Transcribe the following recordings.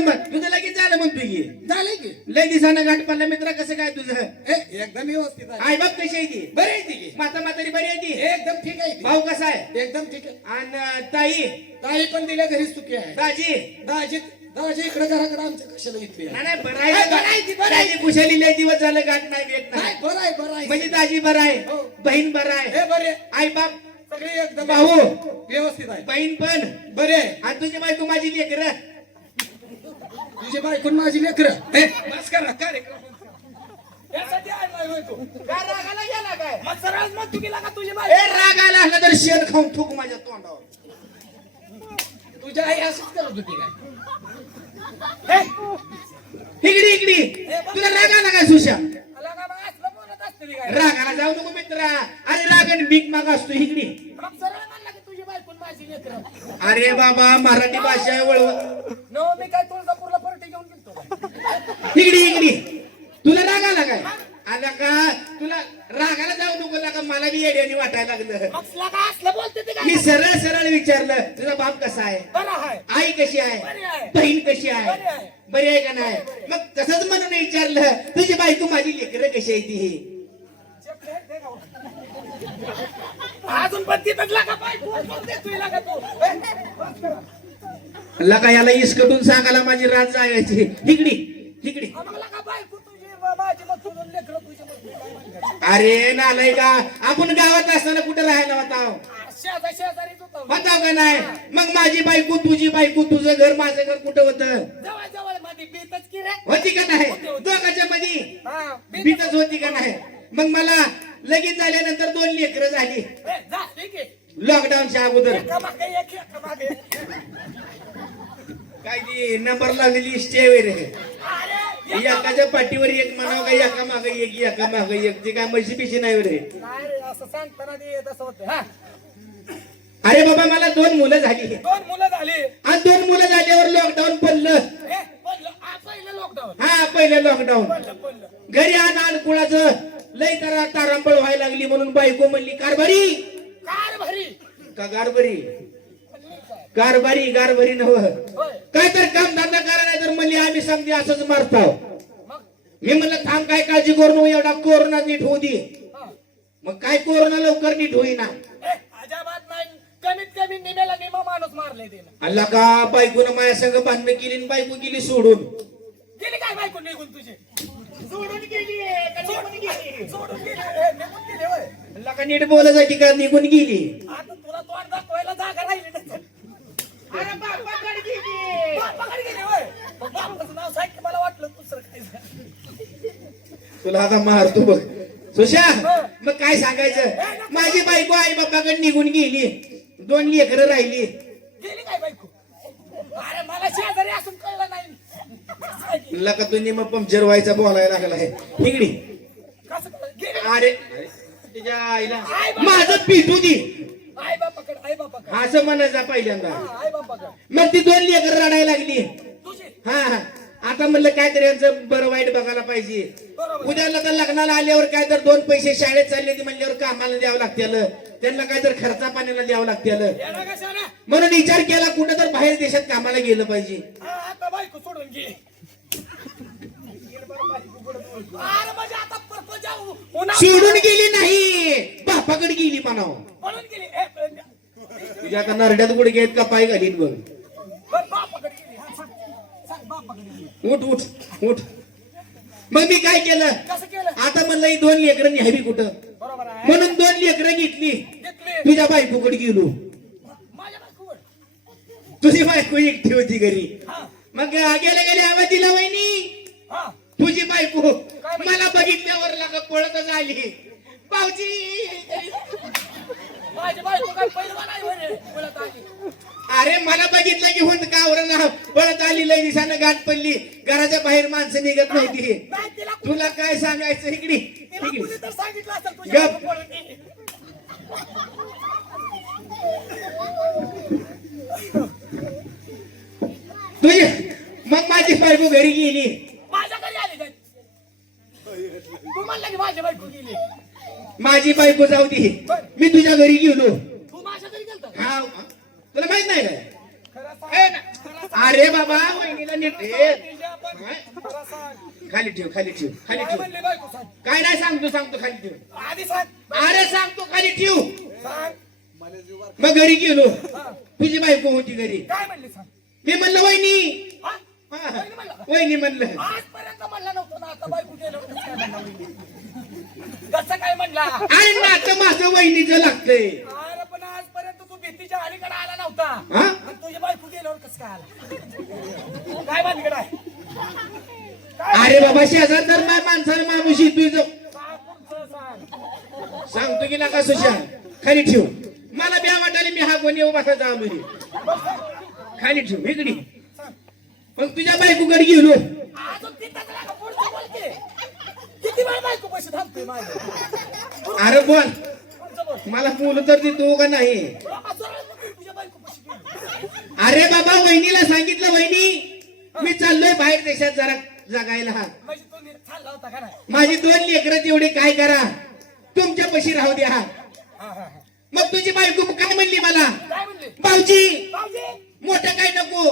Number. तुझं लगेच झालं म्हणतोय की झालंय की? लय दिसानं गाठ पडला मित्र कसं काय तुझं? ए, एकदम व्यवस्थित आहे. आई बाप कशी आहे ती. बरी आहे ती की? माता म्हातारी बरी आहे ती. एकदम ठीक आहे. भाऊ कसा आहे? एकदम ठीक आहे. आणि ताई? ताई पण दिल्या घरी सुखी आहे. दाजी? दाजी दाजी इकडे घराकडे आमच्या कशाला आहे? नाही, नाही बरं आहे आहे ती, बरं आहे. दाजी कुशाली लय दिवस झालं गाठ नाही भेट नाही. नाही बरं आहे बरं आहे. म्हणजे दाजी बरं आहे. हो. बहीण बरं आहे. हे बरे आई बाप? सगळे एकदम भाऊ. व्यवस्थित आहे. बहीण पण? बरे आहे. आणि तुझी बायको माझी लेकर? तुझी बायकून माझी लेकर. बस करा कार्यक्रम यासाठी आणलाय होय तू. काय रागाला गेला काय? मग सरळच मग तू गेला का तुझी ए बायको? राग आला असला तर शेण खाऊन थुक माझ्या तोंडावर. तुझ्या आई असंच करत होती काय? इकडी इकडी. तुला राग आला काय सुशा रागाला जाऊ नको मित्रा. अरे रागाने भीक माग असतो इकडी. अरे बाबा मराठी भाषा वळव इकडी इकडी. तुला राग आला काय? आला का तुला रागाला जाऊ नको लागा. मला बी येड्याने वाटायला लागलं. असलं बोलते ते मी सरळ सरळ विचारलं तुझा बाप कसा आहे? आई कशी आहे. बहीण कशी आहे. बरी आहे. का नाही? मग तसंच म्हणून विचारलं तुझी बायको माझी लेकर कशी आहे ती? अजून पण तिथं लागा बायको बोलते तुला लागा तू? लका याला इसकटून सांगायला माझी रात जायची इकडी. इकडी. म्हणते? अरे नालाय का? आपण गावात असताना कुठे राहायला होता? होता. का नाही? मग माझी बायको तुझी बायको तुझं घर माझं घर कुठं होतं? होती का नाही? दोघांच्या मध्ये हा बीत भीतच होती का नाही? मग मला लगीन झाल्यानंतर दोन लेकरं झाली. लॉकडाऊनच्या अगोदर. काय नंबर लागलेली स्टे रे अरे एकाच्या पाठीवर एक म्हणावं का एका माग एक एका माग एक? ते काय म्हशी पिशी नाही रे. नाही रे, असं सांगताना ते तसं होतं. हा. अरे बाबा मला दोन मुलं झाली. दोन मुलं झाली. आणि दोन मुलं झाल्यावर लॉकडाऊन पडलं. पहिलं लॉकडाऊन हा पहिलं लॉकडाऊन घरी आण आणकुळाचं लय करा तारांबळ व्हायला लागली म्हणून बायको म्हणली कारभारी. कार भरी का काय? कारभारी गारभारी नव काय तर काम धंदा करा नाही तर म्हणली आम्ही समजे असंच मारताव मग मी म्हणलं थांब काय काळजी करू नको एवढा कोरोना नीट होऊ दे. मग काय कोरोना लवकर नीट होईना. अजाबात नाही. कमीत कमी निमेला निमा माणूस मारले अल्ला का बायकोनं माझ्या संग भांडणं केली आणि बायको गेली सोडून. गेली काय बायको निघून तुझी? सोडून गेली. सोडून गेली. सोडून गेली. ए, निघून गेली होय. अल्ला का नीट बोलायसाठी का निघून गेली? आता तुला तोंड दाखवायला जागा राहिली नाही. अरे बापाकडे तुला आता मारतो बघ. सुशा मग काय सांगायचं? माझी बायको आई बापाकडे निघून गेली. दोन लेकरं राहिली. गेली काय बायको? अरे मला शेजारी असून कळलं नाही. कसं काय गेली? लका तुम्ही मग पंक्चर व्हायचा बोलायला लागला आहे? गेली अरे तिच्या आईला. माझं पिटू दी आई बापाकडे आई बापाकडे असं म्हणायचं पहिल्यांदा. आई बापाकडे मग ती दोन लेकर रडायला लागली. हा हा. आता म्हणलं काहीतरी यांचं बरं वाईट बघायला पाहिजे. उद्याला तर लग्नाला आल्यावर काय तर दोन पैसे शाळेत चालले की म्हणल्यावर कामाला द्यावं लागतील. त्यांना काय तर खर्चा पाण्याला द्यावं कशाला? म्हणून विचार केला कुठं तर बाहेर देशात कामाला गेलं पाहिजे. सोडून गेली म्हणजे गेली नाही बापाकडे गेली म्हणाव. तुझ्या आता नरड्यात गुडघे आहेत का पाय घालीत बघ बरं, बापाकडे गेली हा, सांग. सांग, बापाकडे गेली उठ उठ उठ. मग मी काय केलं? कसं केलं? आता म्हणलं ही दोन लेकरं न्यावी कुठं? म्हणून दोन लेकरं घेतली. तुझ्या बायकोकडे गेलो. तुझी बायको एकटी होती घरी. मग गेल्या गेल्या आवाज दिला वहिनी तुझी बायको? मला बघितल्यावर लाग पळतच आली. भाऊजी माझी बायको काय पहिलवान आहे म्हणे? बोलत आली अरे मला बघितलं की होत का ना पळत आली लय दिसानं गाठ पडली. घराच्या बाहेर माणसं निघत नव्हती नाही तिला तुला काय सांगायचं? इकडे तिला इकडे. कुणी तर सांगितलं असेल तुझ्या गप. बायको पळून गेली. तुझी मग माझी बायको घरी गेली. माझ्या घरी आली काय? तू म्हणला की माझी बायको गेली. माझी बायको जाऊ दे. मी तुझ्या घरी गेलो. हा तुला माहीत नाही अरे बाबा वहिनीला नीट. खाली ठेव खाली ठेव खाली काय ठेव. काय नाही सांगतो सांगतो खाली ठेव. अरे सांगतो खाली ठेव. मग घरी गेलो. तुझी बायको होती घरी. मी म्हणलं वहिनी. वहिनी म्हणलं? कसं काय म्हणला? अरे नातं माझं वहिनीचं लागतंय. अरे पण आजपर्यंत तू भीतीच्या अलीकडे आला नव्हता. हा? आणि तुझी बायको गेल्यावर कसं काय आला? काय भानगड आहे? अरे बाबा शेजार तर माय माणसाला माणूस तुझं सांग पुढचं सांग. सांगतो की नका सुशा खाली ठेव. मला ब्या वाटायला मी हा कोणी उभा आलो रे खाली ठेव इकडे. मग तुझ्या बायकोकडे गेलो. अजून तिथंच राहा, पुढचं बोल की. किती वेळ बायको पैसे थांबते माझे अरे बोल? मला बोलू तर देतो का नाही. अरे बाबा वहिनीला सांगितलं वहिनी. मी चाललोय बाहेर देशात जरा जगायला. माझी दोन लेकरं तेवढे काय करा? तुमच्या पशी राहू द्या. मग तुझी बायको काय म्हणली मला? भाऊजी! मोठं काय नको?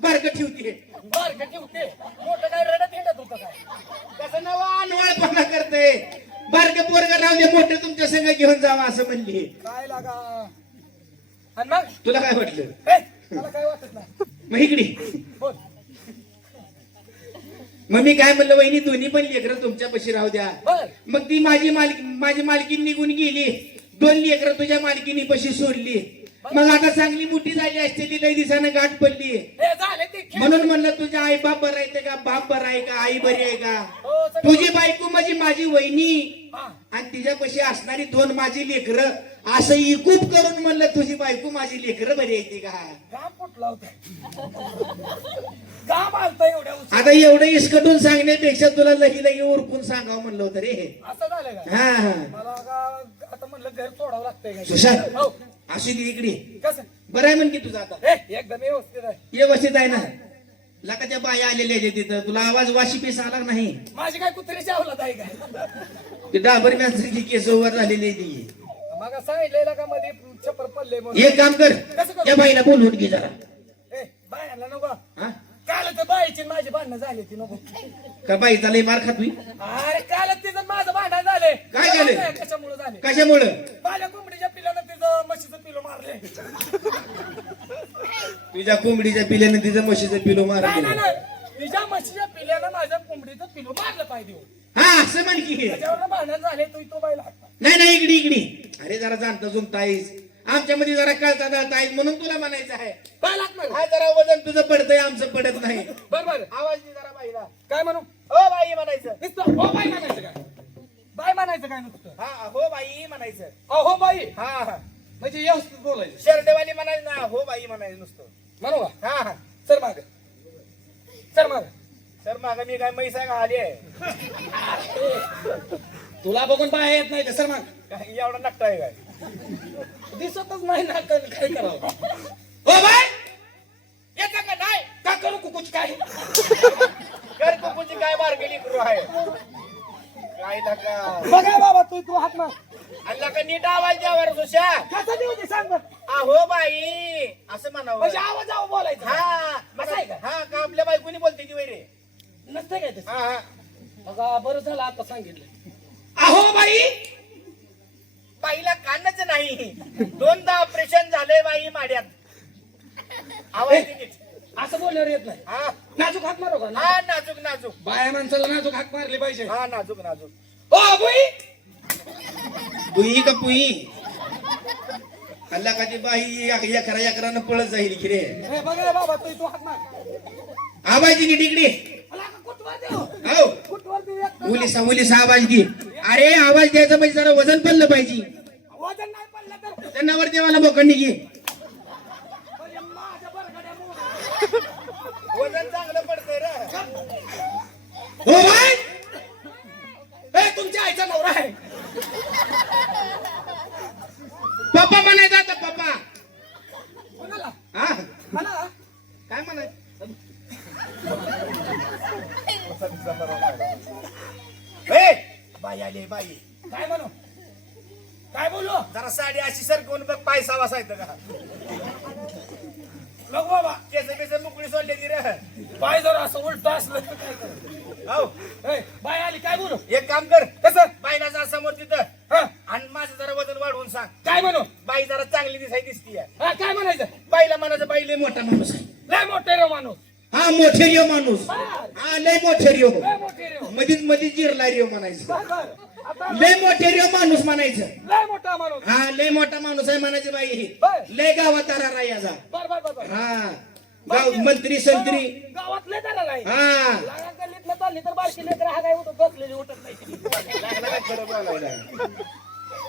बारक ठेवते. बर का ठेवते. मोठं काय रडत हिंडत होतं काय? कसं नवा अनवळपणा करते बारक पोरग राहू दे मोठं तुमच्या संग घेऊन जावा असं म्हणली. काय लागा? आणि मग? तुला काय वाटलं? मला काय वाटत नाही. मग इकडे. बोल. मग मी काय म्हणलं वहिनी दोन्ही पण लेकरं तुमच्या पशी राहू द्या. मग ती माझी मालकी माझी मालकी निघून गेली. दोन लेकरं तुझ्या मालकीनी पशी सोडली. मग आता चांगली मोठी झाली असते लई दिसानं गाठ पडली. म्हणून म्हणलं तुझ्या आई बाप बरं आहे का? बाप बरं आहे का? आई बरी आहे का? हो, तुझी बायको म्हणजे माझी वहिनी. आणि तिच्यापाशी असणारी दोन माझी लेकरं. असं इकूप करून म्हणलं तुझी बायको माझी लेकरं बरी येते का? फुटला. आता एवढं इसकटून सांगण्यापेक्षा तुला लगी लगी उरकून सांगावं म्हणलं होतं रे. हा हा. घर सोडावं लागतंय सुशांत हो. अशी ती इकडे. कसं? बरं आहे म्हण की तुझं आता. एकदम व्यवस्थित आहे. व्यवस्थित आहे ना? लकाच्या बाया आलेल्या आहेत तिथं. तुला आवाज वाशी पीस आला नाही? माझी काय कुत्रीची अवलाद आहे काय? ते डाबर मॅन्सची केस वर झालेली आहे ती. मग सांगितलेलं का मध्ये छपर पडले म्हणून? एक काम कर. त्या बाईला बोलवून घे जरा. ए बायांना नको. काल तर बाईची आणि माझी भांडणं झाली ती नको. का बाईचा लई मार खातोय? अरे काल तिचं आणि माझं भांडण झाले. काय झाले? कशामुळे झाले? कशामुळं? माझ्या कोंबडीच्या पिल्यानं तिचं म्हशीचं पिलो मारले. तुझ्या कोंबडीच्या पिल्याने तिचं म्हशीचं पिलो मार नाही नाही नाही. तिच्या म्हशीच्या पिल्यानं माझ्या कोंबडीचं पिलो मारलं पाहिजे हा असं म्हण की. त्याच्यावर भांडण झाले तो तो बाईला हाकला. नाही नाही इकडे इकडे. अरे जरा जाणता जुमताईस आमच्यामध्ये जरा कळता जाताईस म्हणून तुला म्हणायचं आहे. मार. हा जरा वजन तुझं पडतंय आमचं पडत नाही. बर बर. आवाज दे जरा बाईला. काय म्हणू? हो बाई म्हणायचं. नुसतं हो बाई म्हणायचं काय? बाई म्हणायचं काय नुसतं? हा हो बाई म्हणायचं. अहो बाई. हा हा. म्हणजे व्यवस्थित बोलायचं. शर्टवाली म्हणायचं ना हो बाई म्हणायचं नुसतं. म्हणू का? हा हा. सर माग. सर माग. सर माग मी काय मैसा का आली आहे. तुला बघून बाहेर येत नाही सर माग. एवढा नकटा आहे काय? दिसतच नाही ना काय काय करावं. हो बाय येतं का नाही? का करू कुकुच काय? कर कुकुची काय बारकेली करू आहे. काय नका बघा बाबा तू तू हात माग अल्ला का नीट आवाज द्यावर सुशा. कसा देऊ दे सांग बरं. अहो बाई असं म्हणावं. म्हणजे आवाज आवाज बोलायचा. हा असं आहे का? हा का आपल्या बायकोनी बोलते ती वैरे? नसते काय तसं हा हा. बघा बरं झालं आता सांगितलं. अहो बाई नाही. दोनदा ऑपरेशन झालंय बाई माड्यात. आवाज. असं बोलल्यावर येत नाही. हा. नाजूक हात मारू का? हा नाजूक नाजूक. बाया माणसाला नाजूक हाक मारली पाहिजे. हा नाजूक नाजूक. O by! पुई का पुई? अल्ला का ती बाई एकरा एकरानं पळत जाईल की रे हे बघा बाबा तू तू हात मार. आवाज अला का कुठवर देऊ? हो. कुठवर देऊ एक मुलीसा मुलीसा आवाज दे. अरे आवाज द्यायचा म्हणजे जरा वजन पडलं पाहिजे. वजन नाही पडलं तर त्यांना वर देवाला बोकंडी घे. माझ्या. वजन चांगलं पडतंय रे. हो ए तुमच्या आईचा नवरा आहे. पप्पा म्हणायचा आता पप्पा. कोणाला? हा? मला? काय म्हणायचं? ए, बाई आली बाई. काय म्हणू? काय बोलू? जरा साडी अशी सरकवून बघ पाय सावासायचं का? नको बाबा. केस बेस मुकळी सोडले ती रे. बाय जर असं उलट असलं तर काय करायचं? हो. ए, बाय आली काय बोलू? एक काम कर. कसं? बाईला जा समोर तिथं. हा. आणि माझं जरा वजन वाढवून सांग. काय म्हणू? बाई जरा चांगली दिसाय दिसतीये. हा काय म्हणायचं? बाईला म्हणायचं बाई लय मोठा माणूस आहे. लय मोठे रे माणूस. हा मोठेरियो माणूस. बर हा लय मोठेरियो लय मोठे रे मधीच मधीच जिरला रिओ म्हणायचं. बर बर लय मोठेरियो माणूस म्हणायचं. लय मोठा माणूस. हा लय मोठा माणूस आहे म्हणायची बाई. ही. लय गावात राहा याचा. बर बर बर बर. हा. गाव मंत्री संत्री. गावात लय जरा नाही हा. लहान चालली तर बारकी लेकर हा काय उठत बसलेली उठत नाही.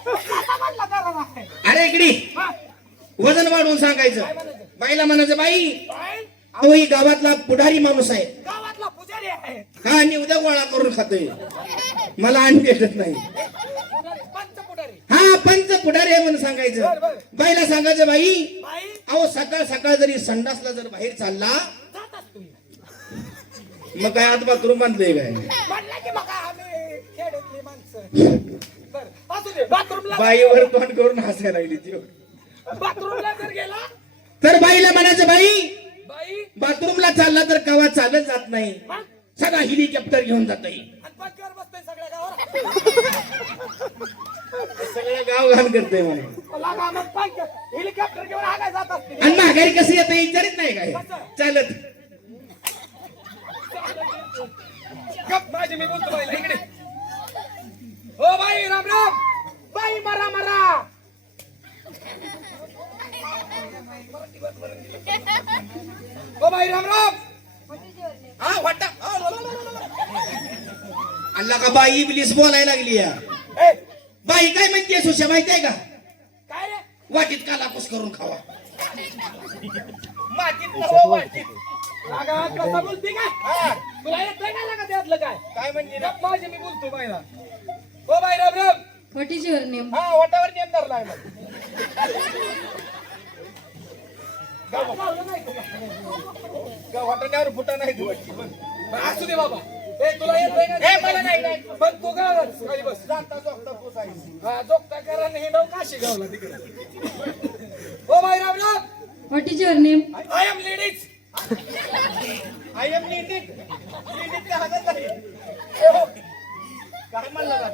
आता म्हणला जरा नाही. अरे इकडी. हा, वजन वाढवून सांगायचं. काय बाईला म्हणायचं बाई बाय, अहो ही गावातला पुढारी माणूस आहे. पुजारी आहे? हा आणि उद्या गोळा करून खातोय? मला आणि भेटत नाही. पंच हा पंच पुढारी आहे म्हणून बर, सांगायचं. बर. बाईला सांगायचं बाई बाई. अहो सकाळ सकाळ जरी संडासला जर बाहेर चालला जातात तुम्ही. मग काय आत बाथरूम बांधलंय काय? म्हणलं की मग आम्ही खेड्यातली माणसं. बर असू दे बाथरूमला बाईवर तोंड करून हसायला लागली ती. बाथरूमला जर गेला? तर बाईला म्हणायचं बाई बाथरूमला चालला तर कवा चालत जात नाही. सगळा हेलिकॉप्टर घेऊन गावात सगळं गाव घाण करतोय म्हणे. हेलिकॉप्टर घेऊन आगाय जात आणि माघारी कसं येतं विचारित नाही काय? चालत गप माझी मी बोलतो बाईला इकडे हो बाई राम राम बाई मरा मरा हो बाई राम राम हा वाटा अल्ला का बाई इबलीस बोलायला लागली या ए, बाई काय म्हणते सुशा माहितीये का काय रे वाटीत कालापूस करून खावा बोलती काय तुला येतंय का लागा त्यातलं काय काय म्हणजे माझी मी बोलतो बाईला हो बाई राम राम name? हा वाटावर नेम नाही. का वाटाण्यावर फुटा नाही असू दे बाबा तुला मला नाही. पण तू गावात. खाली बस. जाता जोगता पोसायची. हा जोगता हे नाव काशी गावला तिकडे. हो name? I am ladies I am नाही हो. काय म्हणलं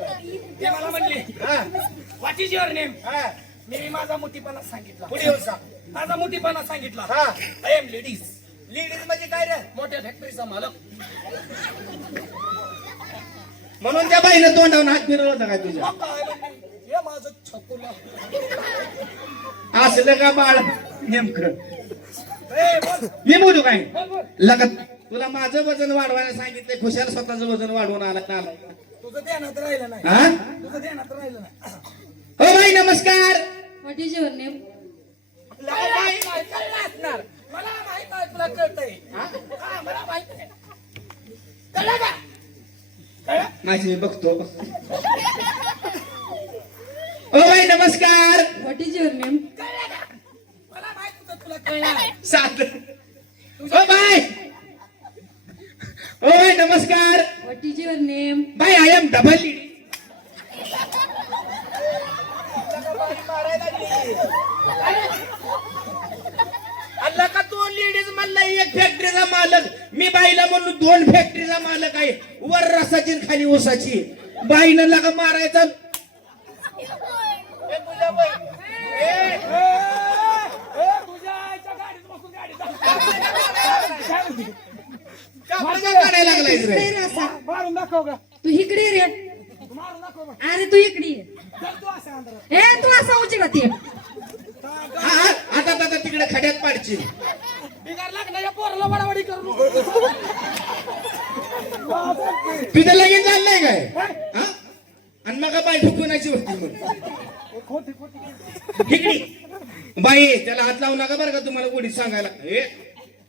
ते मला म्हणले. हा. व्हॉट इज युअर नेम हा. मी माझा मोठीपणा सांगितला. पुढे येऊन सांग. माझा मोठीपणा सांगितला. हा. आय एम लेडीज लेडीज म्हणजे काय रे? मोठ्या फॅक्टरीचा मालक. म्हणून त्या बाईनं तोंडावून हात फिरवला होता काय तुझ्या? काय म्हणते? हे माझं छकुला. असलं का बाळ? नेमकं. ए बोल. मी बोलू काय? बोल बोल. लगत तुला माझं वजन वाढवायला सांगितलंय खुशाल स्वतःचं वजन वाढवून आला आला. तुझं ध्यानात राहिलं नाही. हा? तुझं ध्यानात राहिलं नाही. हो बाई नमस्कार. असणार, कळलं असणार. मला माहीत आहे तुला कळतंय. हा, मला माहीत आहे. कळलं का? कळलं? माझी मी बघतो. हो बाई नमस्कार. What is your name? कळलं का? मला माहीत होतं तुला कळणार सात हो बाय हो बाई नमस्कार What is your name? Bye I am double अल्ला का दोन लेडीज म्हणला एक फॅक्टरीचा मालक मी बाईला म्हणून दोन फॅक्टरीचा मालक आहे वर रसाची आणि खाली ऊसाची बाईनं लगा मारायचा ए, तुझ्या बाई- ए, ए, ए, तुझ्या आईच्या गाडीत बसून गाडी काय काढायला लागलाय रे? मारून दाखव का तू इकडे रे. मारून दाखव का अरे तू इकडे ये. चल तू असं अंधारात. ए तू असा उची का ते हा, हा, आता आता तिकडे खड्यात पाडची बिगार लागण्याच्या पोराला वडावडी करू नको. तुझं लगेच चाललंय काय हा? आणि मग बाई फुकवण्याची होती मग खोटी बाई त्याला हात लावू नका बरं का तुम्हाला गोडीत सांगायला. ए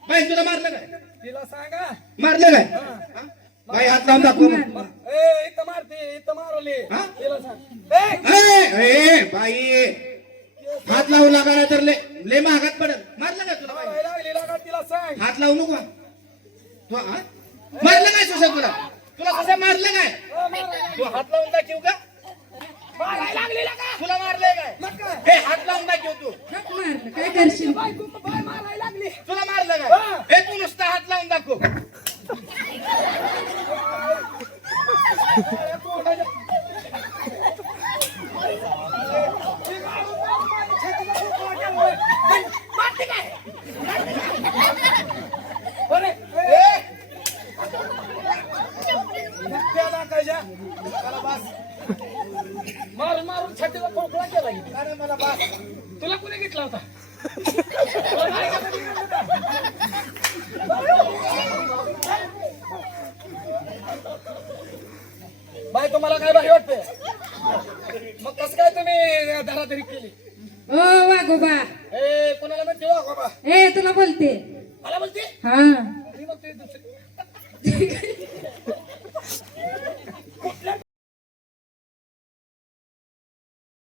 बाई तुला मारलं काय? तिला सांगा. मारलं काय? हा? बाई हात लावून दाखव मग. ए इथं मारते इथं मारवले. हा? तिला सांग. ए! ए, ए, बाई हात लावू लागा ना तर ले ले महागात पडत मारलं काय तुला? बाई? मारायला लागली लागा तिला सांग. हात लावू नको. तू हा? मारलं काय सुशा तुला? तुला कसं मारलं काय? तू हात लावून दाखव का? मारायला लागली लागा तुला मारलंय काय? मग काय करशील बायको बाय मारायला लागली तुला मारलं हा. काय हे तू नुसता हात लावून दाखव अरे, तोंडाच्या- ती मारून मारून माझ्या छातीला खोकला गेलाय. पण मारते काय? बरे, ए, त्या नाकाच्या. मला बास. मारून मारून छातीला खोकला केला की. अरे मला बास तुला कुणी घेतला होता? बाई तुम्हाला काय भारी वाटतंय? मग कसं काय तुम्ही धराधरी केली? ओ वागोबा ए कोणाला म्हणते वा बाबा ए तुला बोलते. मला बोलते? हा.